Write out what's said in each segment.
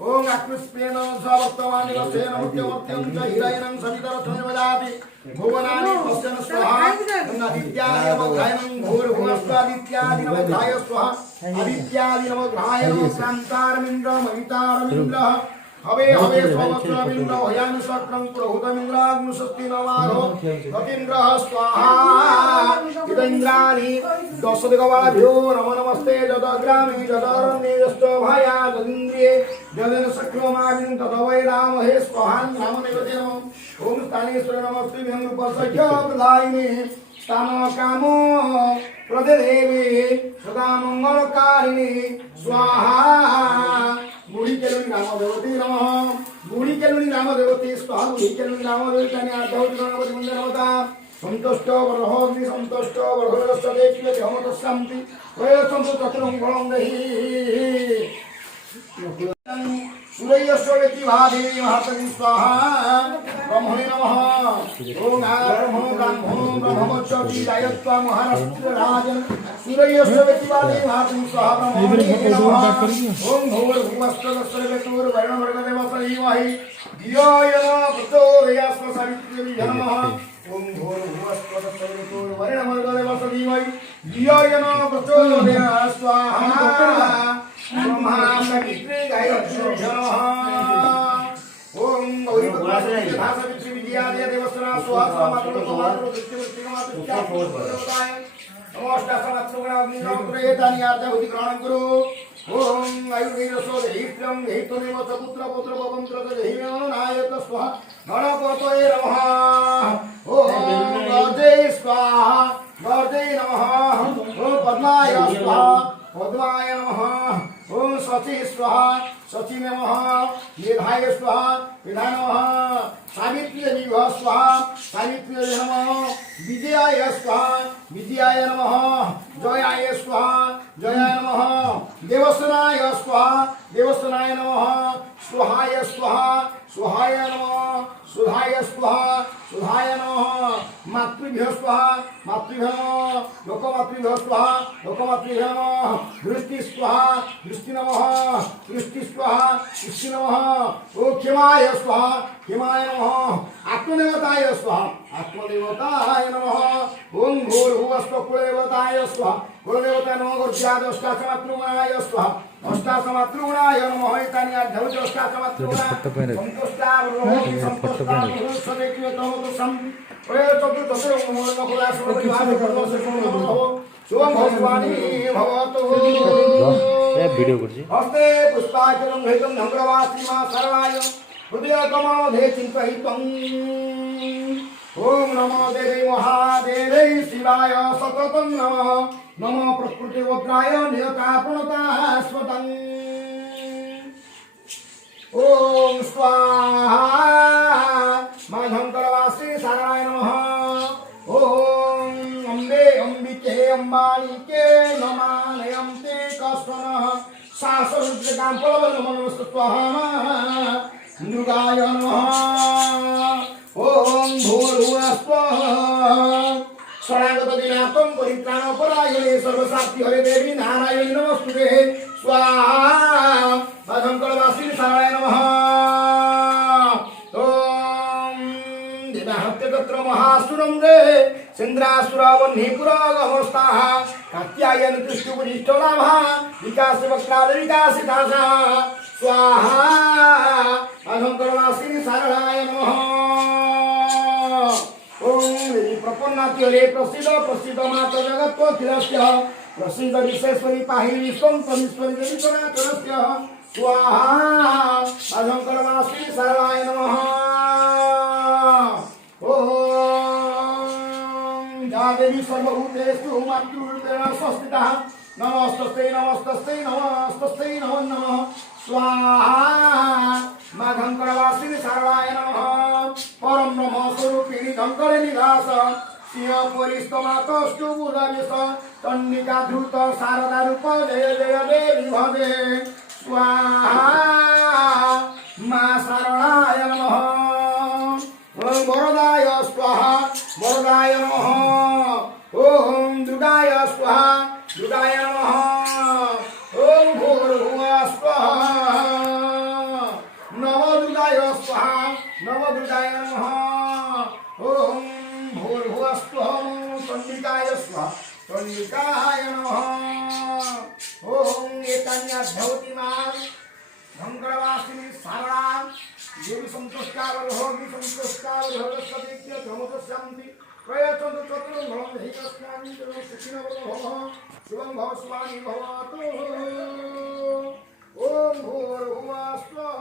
ओम अकृष्पेण स्ववर्तमानि वसेन मुक्त्यमर्त्यं च हिरण्यं सवितरथनिवदाति भुवनानि पश्यन् स्वाहा आदित्याय नमोघायनं भूर्भुवस्वादित्यादि नमोघाय स्वाहा आदित्यादि नमोघाय नमो क्रान्तारमिन्द्रमहितारमिन्द्रः हवे हवे सोमत्रमिन्द्र हयानि सक्रं पुरोहुतमिन्द्राग्नुषस्ति नमारो गतीन्द्रः स्वाहा इन्द्राणि दशदिगवाभ्यो नमो नमस्ते जदग्रामे जदरण्ये जस्तभया जदिन्द्रिये जदेन सक्रोमाविं तदवै रामहे स्वाहा नाम निवेदे नमः ओम स्थानेश्वर नमस्ते भ्यं रूपसख्य प्रदायिने स्थान कामो प्रदेदेवी सदा मंगलकारिणी स्वाहा बुढ़ी केलुनी नाम देवती नमः बुढ़ी केलुनी नाम देवती स्वाहा बुढ़ी केलुनी नाम देवती ने आदौति गणपति मंदिर नमता संतुष्ट वरहोग्नि संतुष्ट वरहोरस्य देखिले हमत शांति प्रयसंतु चक्रं फलं देहि सूर्यस्वति भादेवी महातरी स्वाहा ब्रह्मणे नमः ओम ब्रह्मो ब्रह्मोच्चति गायत्वा महाराष्ट्र राजन सूर्यस्वति भादेवी महातरी स्वाहा ब्रह्मणे नमः ओम भूर्भुवस्त्रस्त्रवेतुर वर्णवर्गदेवतैवाहि धियायन प्रचोदयास्म सावित्री नमः ओम भूर्भुवस्त्रस्त्रवेतुर वर्णवर्गदेवतैवाहि धियायन प्रचोदयास्म स्वाहा ब्रह्मा सावित्री गायत्री ओम गौरी भाषा विद्यालय देवस्ना स्वाहा मातृ कुमार दृष्टि मातृ नमस्कार समस्तगुण अग्निहोत्रे दानियार्थ बुद्धि ग्रहण करो ओम आयुर्वेदसो देहित्रं देहितमेव पुत्र पुत्र पवंत्र देहिमेव नायक स्वाहा गणपतये नमः ओम गर्जे स्वाहा गर्जे नमः ओम पद्माय स्वाहा पद्माय नमः ओम सची स्वाहा सची नमः मेधाय स्वाहा मेधाय नमः सावित्री देवी स्वाहा सावित्री नमः विजयाय स्वाहा विजयाय नमः जयाय स्वाहा जयाय नमः देवसेनाय स्वाहा देवसेनाय नमः स्वाहाय स्वाहा स्वाहाय नमः सुधाय स्वाहा सुधाय नमः मातृभ्यो स्वाहा मातृभ्यो नमः लोकमातृभ्यो स्वाहा लोकमातृभ्यो नमः दृष्टि स्वाहा दृष्टि नमः दृष्टि स्वाहा दृष्टि नमः ओ क्षमाय स्वाहा क्षमाय नमः आत्मदेवताय स्वाहा आत्मदेवताय नमः ओम भूर्भुवस्व कुलदेवताय स्वाहा कुलदेवताय नमः गोर्जादष्टाचमातृगुणाय स्वाहा अष्टाचमातृगुणाय नमः एतानि आद्यवच अष्टाचमातृगुणाय संतुष्टावरोहि संतुष्टावरोहि सदैव तमो सं ओय चतुर्दश शुभम भगवानी भवतु वीडियो करछि हस्ते पुष्पाचलं भेदं नम्रवासी मा सर्वाय हृदयतमोधे चिन्तयित्वं ओम नमो देवी महादेवै शिवाय सततं नमः नमो प्रकृतिवद्राय नियताप्रणता स्वतं ओम स्वाहा माधंकरवासी साराय नमः ओम अम्बे अंबिके अम्बालिके नमानयन्ते कस्मनः शासरुद्रकां फलवन्नमनस्तत्वः दुर्गाय नमः ओम भूर्भुवस्वः शरणागत दिनात्मं परित्राणपरायणे सर्वशाक्ति हरे देवी नारायणी नमस्तुते स्वाहा अधंकलवासिनी साराय नमः ओम देवाहत्य तत्र महासुरं रे चन्द्रासुरावह्निपुरागमस्ताः कात्यायन दृष्टिपुरिष्टलाभः विकासवक्त्रादिविकासितासः स्वाहा अधंकलवासिनी साराय नमः प्रपन्नाति हरे प्रसिद्ध प्रसिद्ध माता जगत्पतिरस्य प्रसिद्ध विश्वेश्वरी पाहि विश्वं तमीश्वरी देवी चराचरस्य स्वाहा अधंकरवासी सर्वाय नमः ओम या देवी सर्वभूतेषु मातृरूपेण संस्थिता नमस्तस्यै नमस्तस्यै नमस्तस्यै नमो नमः स्वाहा माधंकरवासी सर्वाय नमः परम ब्रह्म स्वरूपिणी धंकर निवास सिंह परिस्तमातस्तु बुधवेश तन्निका धृत शारदा रूप जय जय देवी भवे स्वाहा मा शरणाय नमः ओम वरदाय स्वाहा वरदाय नमः ओम दुर्गाय स्वाहा दुर्गाय नमः ओम भूर्भुवः स्वाहा नवदुर्गाय नमः ओम भूर्भुवस्वः चण्डिकाय स्वाहा चण्डिकाय नमः ओम एतान्याभ्यवतिमान् मंगलवासिनी सारणां देवी संतुष्टावरोहि संतुष्टावरोहस्वतीत्य ध्रुमकस्यान्ति प्रयच्छन्तु चतुर्भुवं दैकस्यामि सुखिनो भवः शुभं भव स्वामी भवतु ओम भूर्भुवः स्वः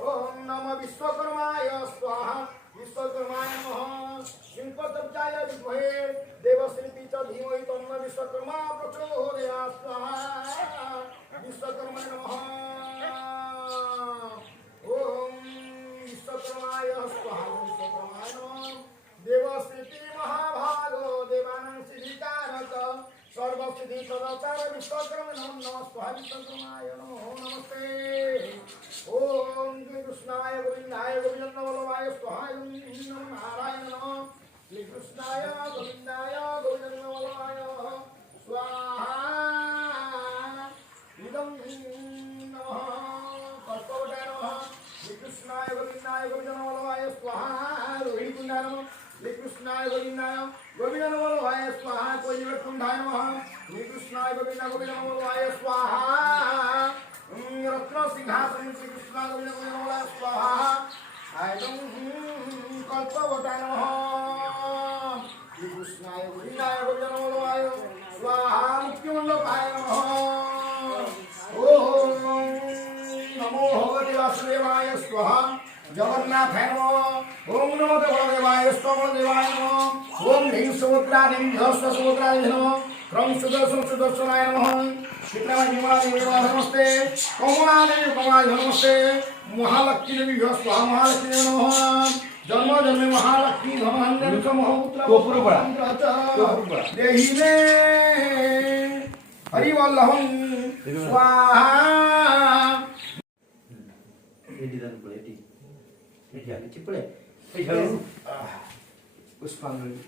ओम नमः विश्वकर्माय स्वाहा विश्वकर्माय नमः शिल्पतब्जाय विद्महे देवशिल्पी च धीमहि तन्नो विश्वकर्मा प्रचोदयात् स्वाहा विश्वकर्माय नमः ओम विश्वकर्माय स्वाहा विश्वकर्माय नमः देवशिल्पी महाभागो देवानां सिद्धिकारक सर्वसिद्धि सदाचार विश्वकर्मा नमः स्वाहा विश्वकर्माय नमः नमस्ते ओम कृष्णाय गोविंदाय गोविंदवल्लभाय स्वाहा नमः नारायण नमः श्री कृष्णाय गोविंदाय गोविंदवल्लभाय स्वाहा इदं नमः कर्कवटाय नमः श्री कृष्णाय गोविंदाय गोविंदवल्लभाय स्वाहा रोहिणी कुंडाय नमः श्री कृष्णाय गोविंदाय गोविंदवल्लभाय स्वाहा कोयिवकुंडाय नमः श्री कृष्णाय गोविंदाय गोविंदवल्लभाय स्वाहा रत्न सिंहासन श्री कृष्णाय गोविंदवल्लभाय स्वाहा आयतं कल्पवटाय नमः श्री कृष्णाय गोविंदाय गोविंदवल्लभाय स्वाहा मुक्तिमण्डपाय नमः ओम नमो भगवते वासुदेवाय स्वाहा जगन्नाथाय नमः ओम नमो देवाय बलदेवाय नमः ओम ह्रीं सुभद्राय नमः क्रम सुदर्शनाय नमः चित्रमणिमादेवी नमस्ते कमलादेवी कमलादेवी नमस्ते महालक्ष्मी देवी स्वाहा महालक्ष्मी नमः जन्म जन्म महालक्ष्मी धनहंदेवी समहपुत्र देहि मे हरिवल्लभं स्वाहा पुष्पांजलि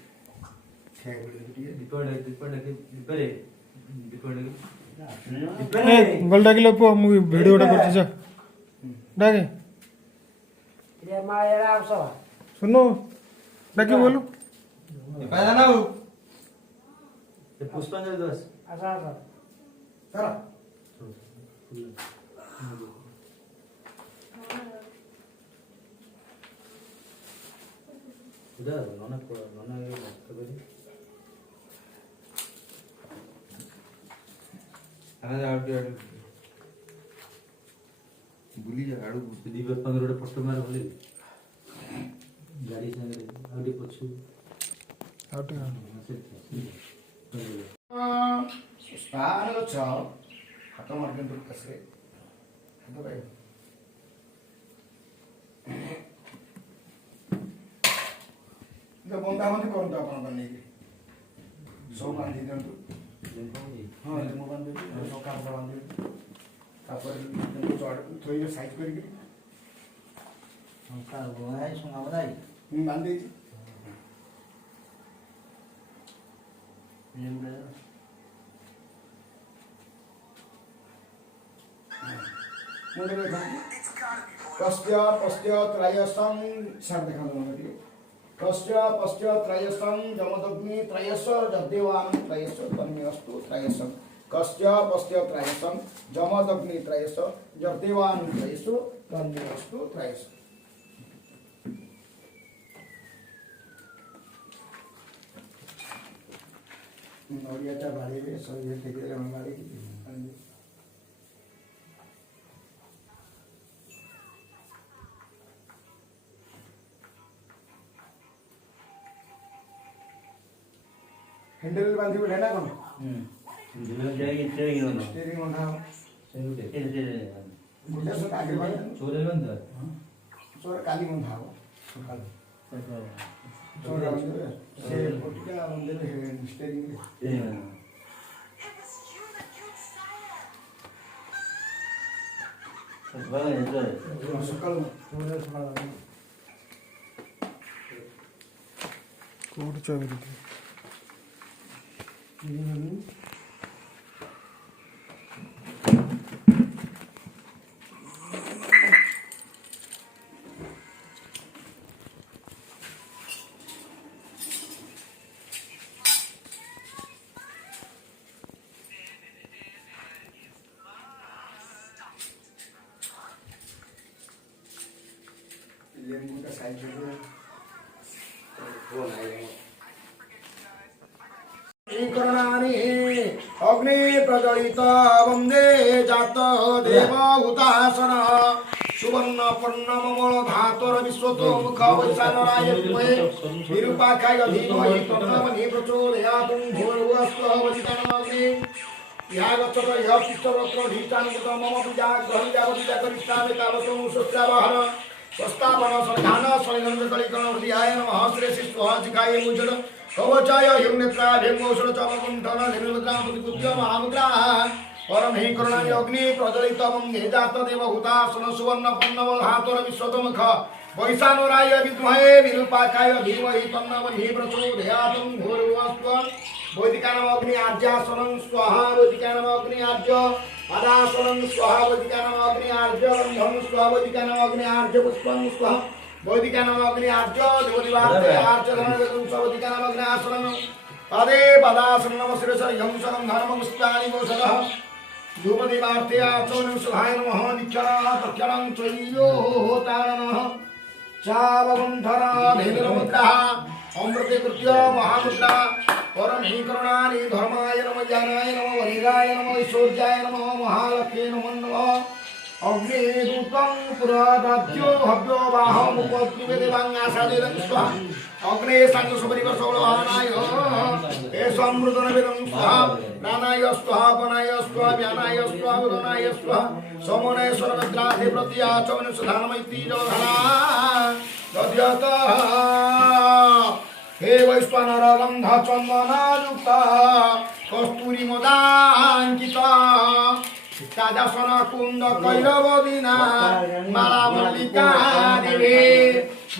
गल डाकिले पुଅ ମୁଁ ଭିଡ଼ିଓଟା କରୁଛି ଯା ଡାକେ ଶୁଣୁ ଡାକି ବୋଲୁ पुष्पांजलि दास सर उधर नोना नोना ये बात करो आना आउट बुली जा आडू दीप 15 रे फोटो मार बोली गाड़ी संगे आउट पछु आउट स्थान छ हाथ मार्गन तो कसरे हाथ भाई बंदा बंदी करते आप सब बांधि दिंतु हाँ मो बांधि कापड़ बांधि थोड़ी साइज कर बांधि कस्य पश्य त्रयसं सर देखा कस्य पश्य त्रयसं जमदग्नि त्रयस जदेवान त्रयस तन्मेस्तु त्रयसं कस्य पश्य त्रयसं जमदग्नि त्रयस जदेवान त्रयस तन्मेस्तु त्रयस नौरियाटा बाड़ी में सब ये ठेके हमारी हैंडल बांधी बैठे ना कौन जाएगी स्टीयरिंग होना स्टीयरिंग होना गुड्डा सो आगे बढ़ चोरे बंद चोर काली मन था सकाल चोर बंद से पोटिका बंद है स्टीयरिंग सकाल कोड चाबी लेंबू का साइज है वो नहीं करणानि अग्नि प्रज्वलित वन्दे जात देवहुतासन सुवर्ण पर्णमल धातर विश्वतो मुख वैशानराय विद्महे विरूपाक्षाय धीमहि तन्नो प्रचोदयात् भूर्भुवस्वः वदितानमग्नि यागच्छत यः पुष्पवस्त्र धीष्टानुगत मम पूजा ग्रहं यावतीजा करिष्यामि तावतो सुश्रावहर प्रस्तावन संधान स्वयंकलिकरण हृदयाय नमः श्री शिष्वः जिकाय मुजड कवचाय हिमनेत्रा भेमोषण चमकुंठन निर्विद्रां प्रतिकुद्य महामुद्रा परमहि करुणानि अग्नि प्रज्वलितमं जात देवहुतासन सुवर्ण पन्नवल हातोर विश्वतमुख वैशानराय विद्महे विरूपाक्षाय धीमहि तन्नो प्रचोदयात् भूर्भुवस्वः वैदिकानाम अग्नि आर्यासनं स्वाहा वैदिकानाम अग्नि आर्य पदासनं स्वाहा वैदिकानाम अग्नि आर्य गन्धं स्वाहा वैदिकानाम अग्नि आर्य पुष्पं स्वाहा वैदिकानाम अग्नि आर्य देवदिवार्ते आर्य धनगतं स्वाहा वैदिकानाम अग्नि आसनं पदे पदासनं नमः शिरसः यंसनं धर्मपुष्पाणि मोषधः धूपदिवार्ते आचमनं सुधाय नमः निक्षणा तक्षणं त्रय्योतारणः चावगुंठना धेनुमुद्रा अमृते कृत्य महामुद्रा परमहि करुणानि धर्माय नमः ज्ञानाय नमः वनिराय नमः ऐश्वर्याय नमः महालक्ष्मी नमः अग्निदूतं पुरादाद्यो हव्यो बाहमुपद्युवे देवांगासादेदं स्वाहा अग्ने सांगसुपरिवर्षोलवाहनाय एषामृतनवेदं स्वाहा प्राणाय स्वाहा पनाय स्वाहा व्यानाय स्वाहा उदनाय स्वाहा समनय सर्वद्राधे प्रत्याचमन सुधानमैत्री जलधारा दध्यत हे वैश्वानर गंध चंदनायुक्त कस्तूरी मदांकित सीतादर्शन कुंद कैरवदीना माला मल्लिका देवे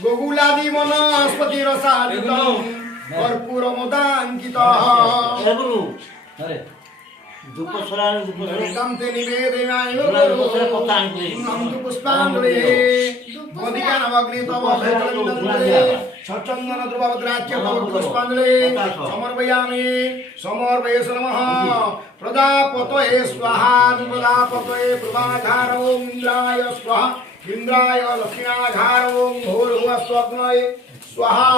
गोकुलादि वनस्पति रसादितं कर्पूर मदांकित ते निवेदनाय नमः पुष्पांजलि वदिकानमग्नि तव भेटलन्दे सचंदन ध्रुवद्राक्ष पुष्पांजलि समर्पयामि समर्पयेश नमः प्रजापतये स्वाहा प्रजापतये प्रभाधार ओम इंद्राय स्वाहा इंद्राय लक्ष्मीनाघार ओम भूर्भुवस्वग्नये स्वाहा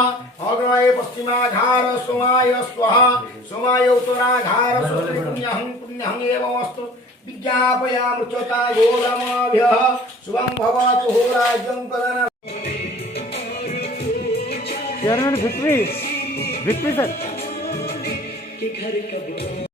अग्नये पश्चिमाघार सोमाय स्वाहा सोमाय उत्तराघार पुण्यहं पुण्यहं एवमस्तु विज्ञापयामृचता योगमाभ्यः शुभं भवतु राज्यं प्रदान चेयरमैन विक्ट्री विक्ट्री सर